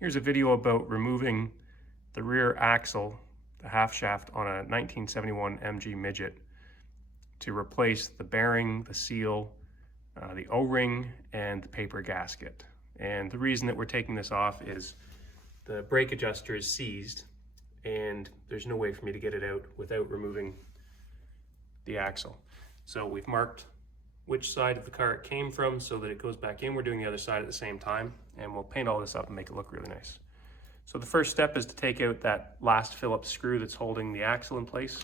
Here's a video about removing the rear axle, the half shaft, on a 1971 MG Midget to replace the bearing, the seal, the O-ring, and the paper gasket. And the reason that we're taking this off is the brake adjuster is seized and there's no way for me to get it out without removing the axle. So we've marked which side of the car it came from so that it goes back in. We're doing the other side at the same time, and we'll paint all this up and make it look really nice. So the first step is to take out that last Phillips screw that's holding the axle in place.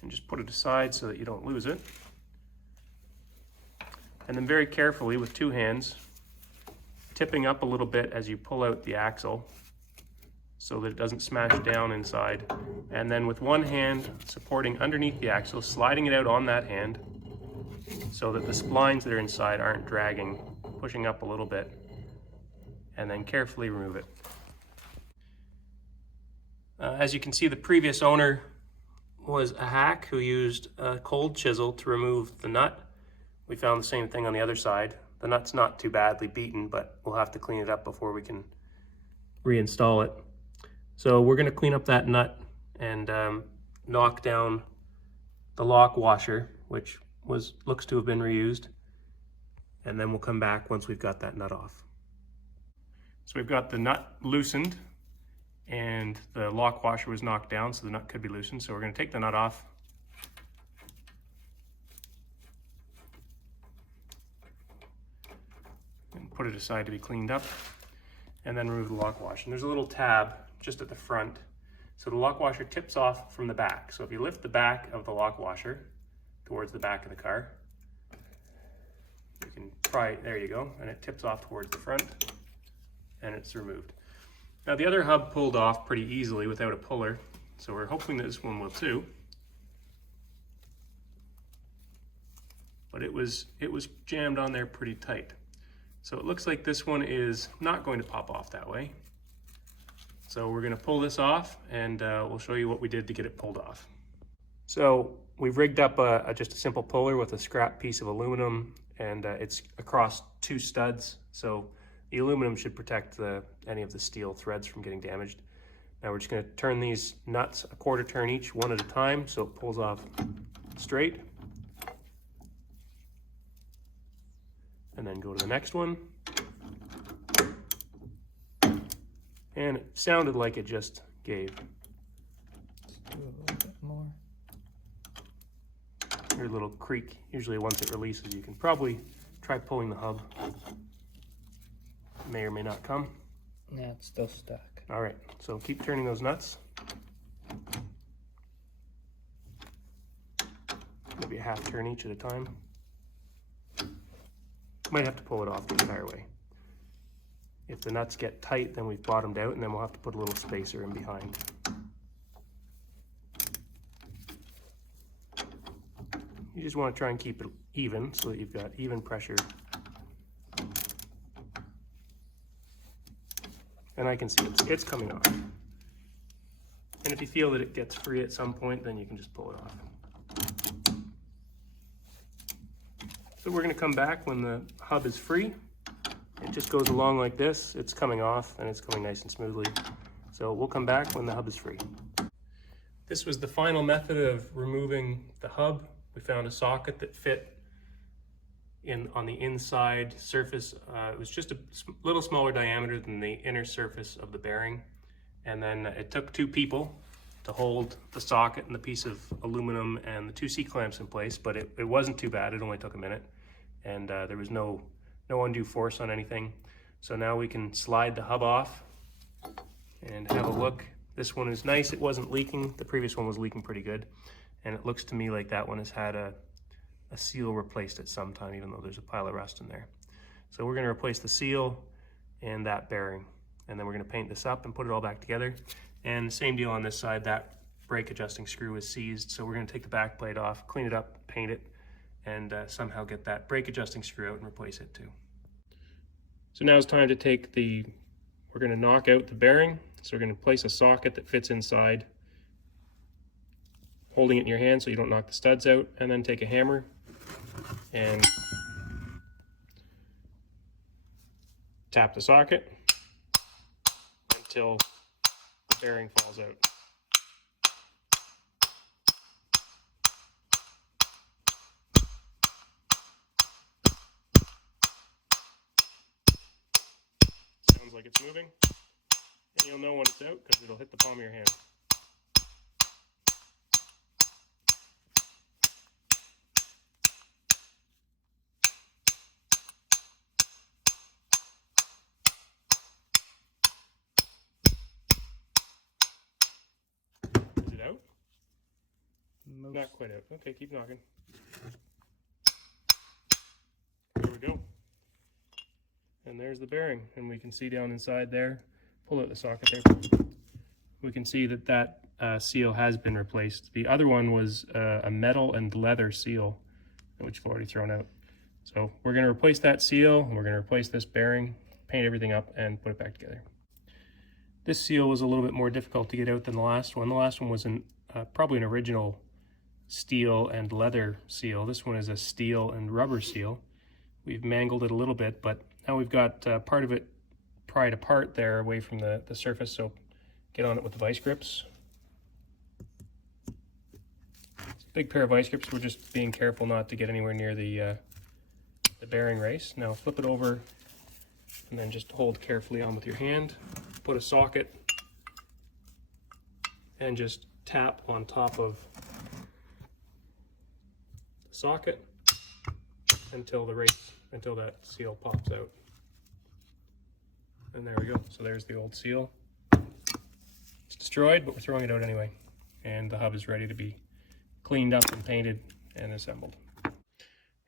And just put it aside so that you don't lose it. And then very carefully with two hands, tipping up a little bit as you pull out the axle so that it doesn't smash down inside. And then with one hand supporting underneath the axle, sliding it out on that hand so that the splines that are inside aren't dragging, pushing up a little bit, and then carefully remove it. As you can see, the previous owner was a hack who used a cold chisel to remove the nut. We found the same thing on the other side. The nut's not too badly beaten, but we'll have to clean it up before we can reinstall it. So we're going to clean up that nut and knock down the lock washer, which looks to have been reused, and then we'll come back once we've got that nut off. So we've got the nut loosened and the lock washer was knocked down, so the nut could be loosened. So we're going to take the nut off. And put it aside to be cleaned up, and then remove the lock washer. And there's a little tab just at the front. So the lock washer tips off from the back. So if you lift the back of the lock washer towards the back of the car, you can pry, there you go, and it tips off towards the front and it's removed. Now the other hub pulled off pretty easily without a puller, so we're hoping that this one will too. But it was jammed on there pretty tight. So it looks like this one is not going to pop off that way. So we're going to pull this off, and we'll show you what we did to get it pulled off. So we've rigged up just a simple puller with a scrap piece of aluminum, and it's across two studs. So the aluminum should protect any of the steel threads from getting damaged. Now we're just going to turn these nuts a quarter turn each, one at a time, so it pulls off straight. And then go to the next one. And it sounded like it just gave. Let's do a little bit more. Your little creak. Usually once it releases, you can probably try pulling the hub. It may or may not come. Yeah, it's still stuck. All right, so keep turning those nuts. Maybe a half turn each at a time. Might have to pull it off the entire way. If the nuts get tight, then we've bottomed out, and then we'll have to put a little spacer in behind. You just want to try and keep it even so that you've got even pressure. And I can see it's coming off. And if you feel that it gets free at some point, then you can just pull it off. So we're going to come back when the hub is free. It just goes along like this. It's coming off and it's going nice and smoothly. So we'll come back when the hub is free. This was the final method of removing the hub. We found a socket that fit on the inside surface. It was just a little smaller diameter than the inner surface of the bearing. And then it took two people to hold the socket and the piece of aluminum and the two C-clamps in place, but it wasn't too bad. It only took a minute, and there was no undue force on anything. So now we can slide the hub off and have a look. This one is nice. It wasn't leaking. The previous one was leaking pretty good, and it looks to me like that one has had a seal replaced at some time, even though there's a pile of rust in there. So we're going to replace the seal and that bearing, and then we're going to paint this up and put it all back together. And same deal on this side, that brake adjusting screw is seized, so we're going to take the back plate off, clean it up, paint it, and somehow get that brake adjusting screw out and replace it too. So now it's time to we're going to knock out the bearing. So we're going to place a socket that fits inside, holding it in your hand so you don't knock the studs out, and then take a hammer and tap the socket until the bearing falls out. Sounds like it's moving, and you'll know when it's out because it'll hit the palm of your hand. Is it out? Not quite out. Okay, keep knocking. There we go. And there's the bearing, and we can see down inside there, pull out the socket there, we can see that that seal has been replaced. The other one was a metal and leather seal, which I've already thrown out. So we're going to replace that seal, and we're going to replace this bearing, paint everything up, and put it back together. This seal was a little bit more difficult to get out than the last one. The last one was probably an original steel and leather seal. This one is a steel and rubber seal. We've mangled it a little bit, but now we've got part of it pried apart there away from the surface, so get on it with the vice grips. It's a big pair of vice grips. We're just being careful not to get anywhere near the bearing race. Now flip it over and then just hold carefully on with your hand. Put a socket and just tap on top of the socket until that seal pops out. And there we go. So there's the old seal. It's destroyed, but we're throwing it out anyway. And the hub is ready to be cleaned up and painted and assembled.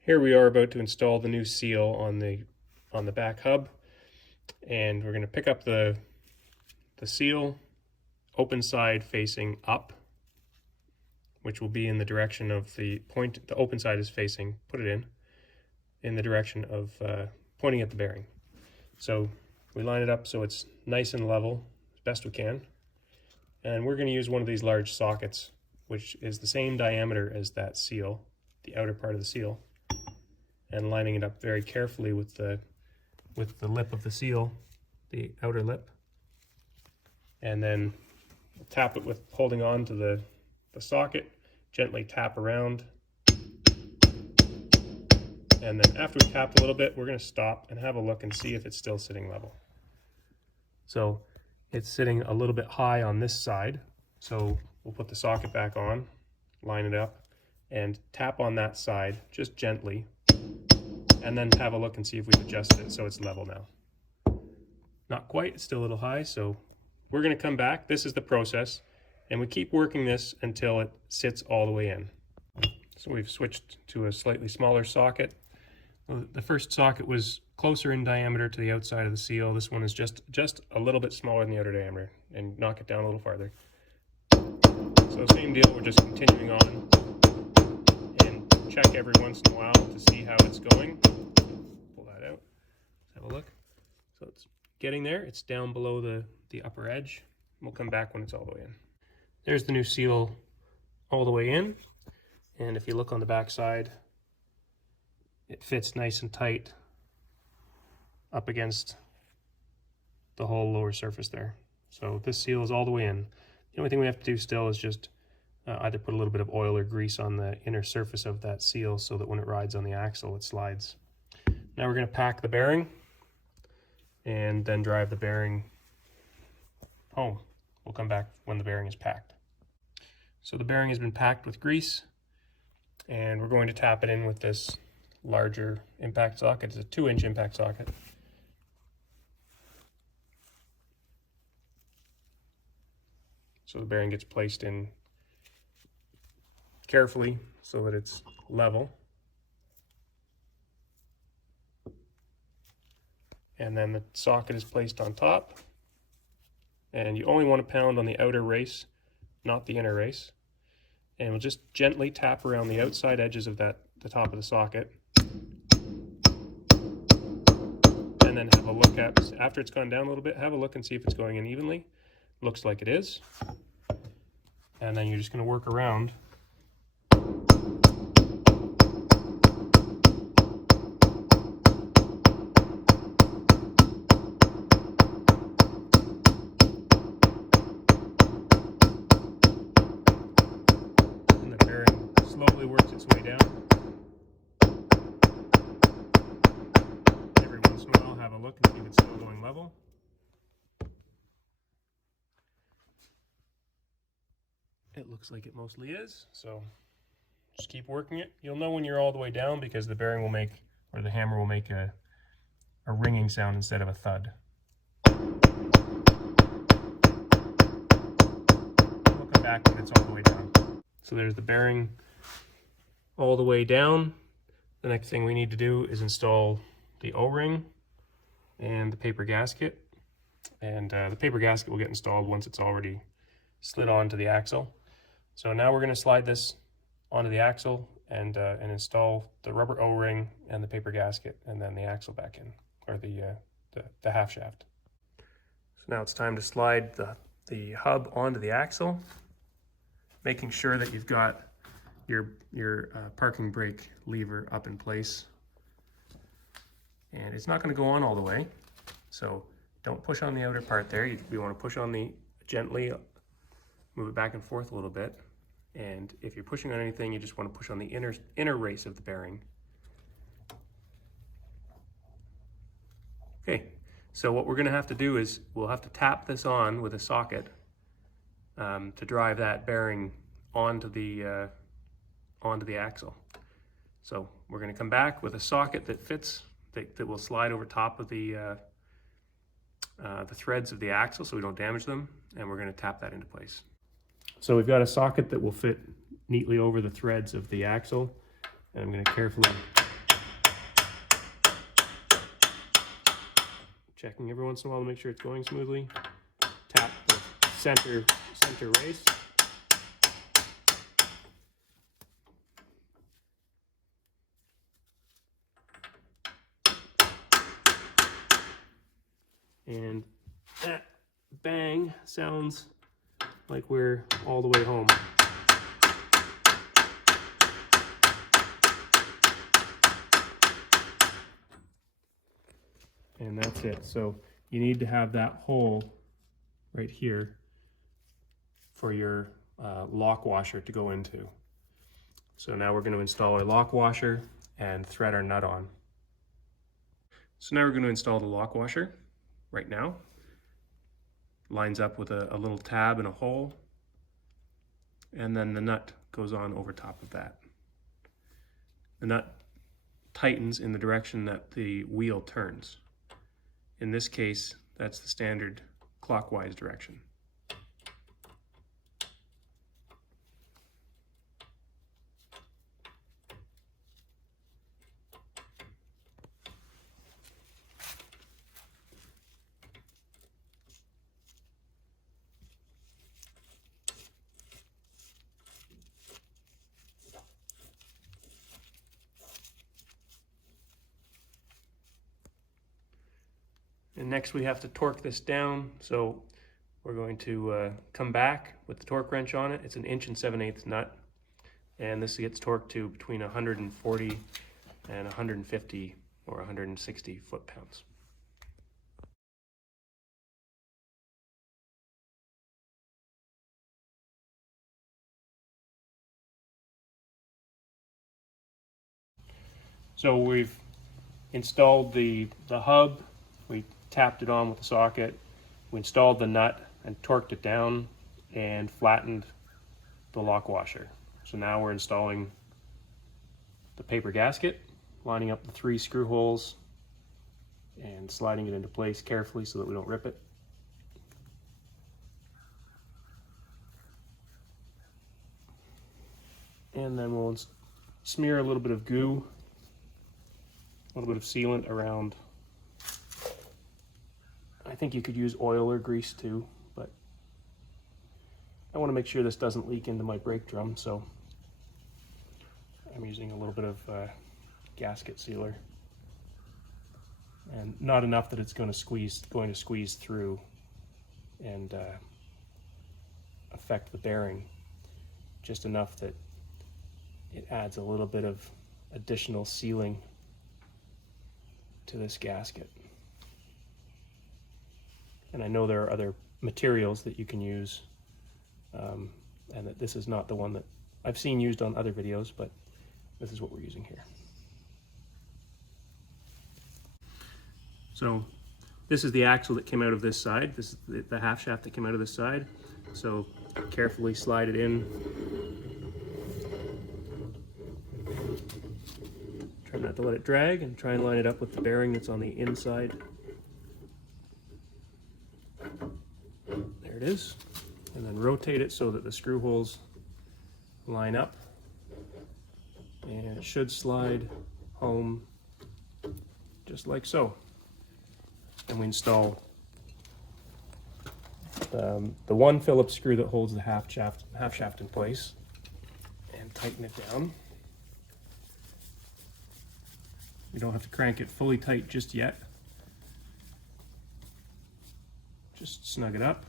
Here we are about to install the new seal on the back hub. And we're going to pick up the seal, open side facing up, which will be in the direction of the point. The open side is facing, put it in the direction of pointing at the bearing. So we line it up so it's nice and level as best we can. And we're going to use one of these large sockets, which is the same diameter as that seal, the outer part of the seal, and lining it up very carefully with the lip of the seal, the outer lip. And then tap it with holding on to the socket, gently tap around. And then after we tapped a little bit, we're going to stop and have a look and see if it's still sitting level. So it's sitting a little bit high on this side. So we'll put the socket back on, line it up, and tap on that side just gently. And then have a look and see if we've adjusted it so it's level now. Not quite, it's still a little high, so we're going to come back. This is the process, and we keep working this until it sits all the way in. So we've switched to a slightly smaller socket. The first socket was closer in diameter to the outside of the seal. This one is just a little bit smaller than the outer diameter, and knock it down a little farther. So same deal, we're just continuing on and check every once in a while to see how it's going. Pull that out, let's have a look. So it's getting there, it's down below the upper edge. We'll come back when it's all the way in. There's the new seal all the way in, and if you look on the back side, it fits nice and tight up against the whole lower surface there. So this seal is all the way in. The only thing we have to do still is just either put a little bit of oil or grease on the inner surface of that seal so that when it rides on the axle, it slides. Now we're going to pack the bearing and then drive the bearing home. We'll come back when the bearing is packed. So the bearing has been packed with grease, and we're going to tap it in with this larger impact socket. It's a 2-inch impact socket. So the bearing gets placed in carefully so that it's level. And then the socket is placed on top. And you only want to pound on the outer race, not the inner race. And we'll just gently tap around the outside edges of the top of the socket. And then have a look at, after it's gone down a little bit, have a look and see if it's going in evenly. Looks like it is. And then you're just going to work around slowly works its way down. Every once in a while, have a look and see if it's still going level. It looks like it mostly is, so just keep working it. You'll know when you're all the way down because the bearing will make, or the hammer will make a ringing sound instead of a thud. We'll come back when it's all the way down. So there's the bearing all the way down. The next thing we need to do is install the O-ring and the paper gasket. And the paper gasket will get installed once it's already slid onto the axle. So now we're going to slide this onto the axle and install the rubber O-ring and the paper gasket, and then the axle back in, or the half shaft. So now it's time to slide the hub onto the axle, making sure that you've got your parking brake lever up in place. And it's not going to go on all the way, so don't push on the outer part there. We want to push on the gently, move it back and forth a little bit. And if you're pushing on anything, you just want to push on the inner race of the bearing. Okay, so what we're going to have to do is we'll have to tap this on with a socket to drive that bearing onto the axle. So we're going to come back with a socket that fits, that will slide over top of the threads of the axle so we don't damage them, and we're going to tap that into place. So we've got a socket that will fit neatly over the threads of the axle, and I'm going to carefully, checking every once in a while to make sure it's going smoothly, tap the center race. And that bang sounds like we're all the way home. And that's it. So you need to have that hole right here for your lock washer to go into. So now we're going to install our lock washer and thread our nut on. So now we're going to install the lock washer right now. Lines up with a little tab and a hole, and then the nut goes on over top of that. The nut tightens in the direction that the wheel turns. In this case, that's the standard clockwise direction. And next we have to torque this down. So we're going to come back with the torque wrench on it. It's an 1 7/8" nut. And this gets torqued to between 140 and 150 or 160 foot-pounds. So we've installed the hub. We tapped it on with the socket. We installed the nut and torqued it down and flattened the lock washer. So now we're installing the paper gasket, lining up the 3 screw holes and sliding it into place carefully so that we don't rip it. And then we'll smear a little bit of goo, a little bit of sealant around. I think you could use oil or grease too, but I want to make sure this doesn't leak into my brake drum, so I'm using a little bit of gasket sealer, and not enough that it's going to squeeze through and affect the bearing, just enough that it adds a little bit of additional sealing to this gasket. And I know there are other materials that you can use, and that this is not the one that I've seen used on other videos, but this is what we're using here. So this is the axle that came out of this side. This is the half shaft that came out of this side. So carefully slide it in. Try not to let it drag, and try and line it up with the bearing that's on the inside. There it is. And then rotate it so that the screw holes line up. And it should slide home just like so. And we install the one Phillips screw that holds the half shaft in place, and tighten it down. You don't have to crank it fully tight just yet. Just snug it up.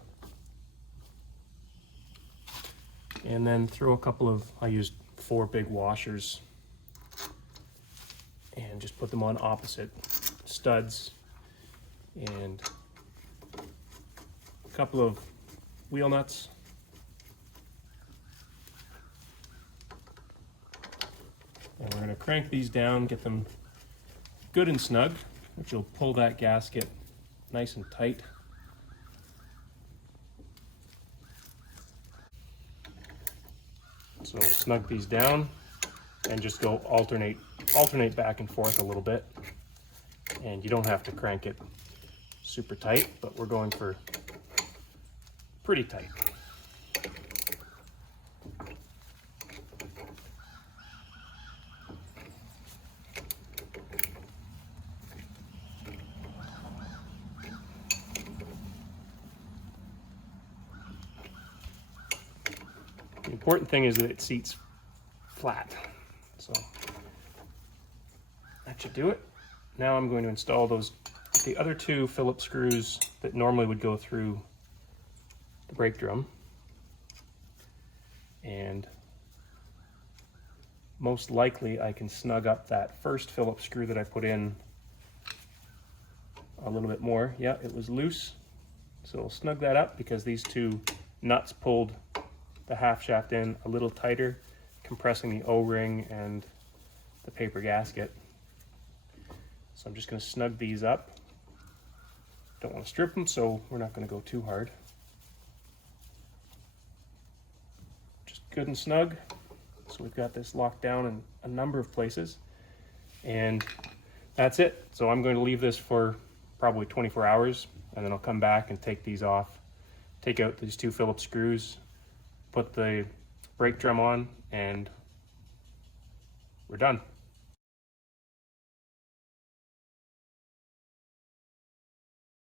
And then throw a couple of, I used 4 big washers, and just put them on opposite studs, and a couple of wheel nuts. And we're going to crank these down, get them good and snug, which will pull that gasket nice and tight. So snug these down and just go alternate back and forth a little bit. And you don't have to crank it super tight, but we're going for pretty tight. The important thing is that it seats flat. So that should do it. Now I'm going to install the other 2 Phillips screws that normally would go through the brake drum. And most likely I can snug up that first Phillips screw that I put in a little bit more. Yeah, it was loose. So I'll snug that up because these 2 nuts pulled the half shaft in a little tighter, compressing the O-ring and the paper gasket. So I'm just going to snug these up. Don't want to strip them, so we're not going to go too hard. Just good and snug. So we've got this locked down in a number of places. And that's it. So I'm going to leave this for probably 24 hours, and then I'll come back and take these off, take out these 2 Phillips screws, put the brake drum on, and we're done.